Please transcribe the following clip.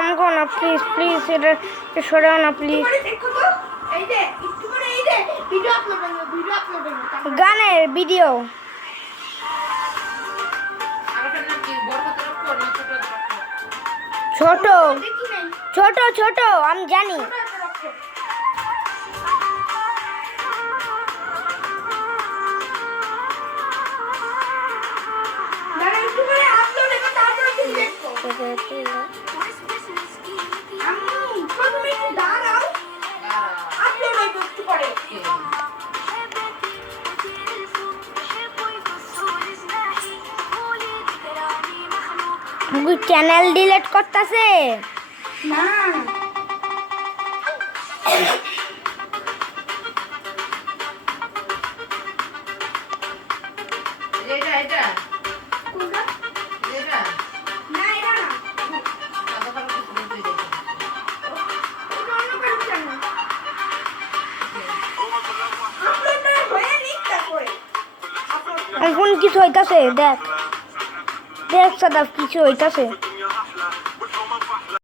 আমাকে না please please এটা সরাও না প্লিজ। গানের ভিডিও ছোট ছোট ছোট আমি জানি। চ্যানেল ডিলিট করতেছে না। এখন কিছু হইতাছে দেখ দেখ সাদা কিছু হইতাছে।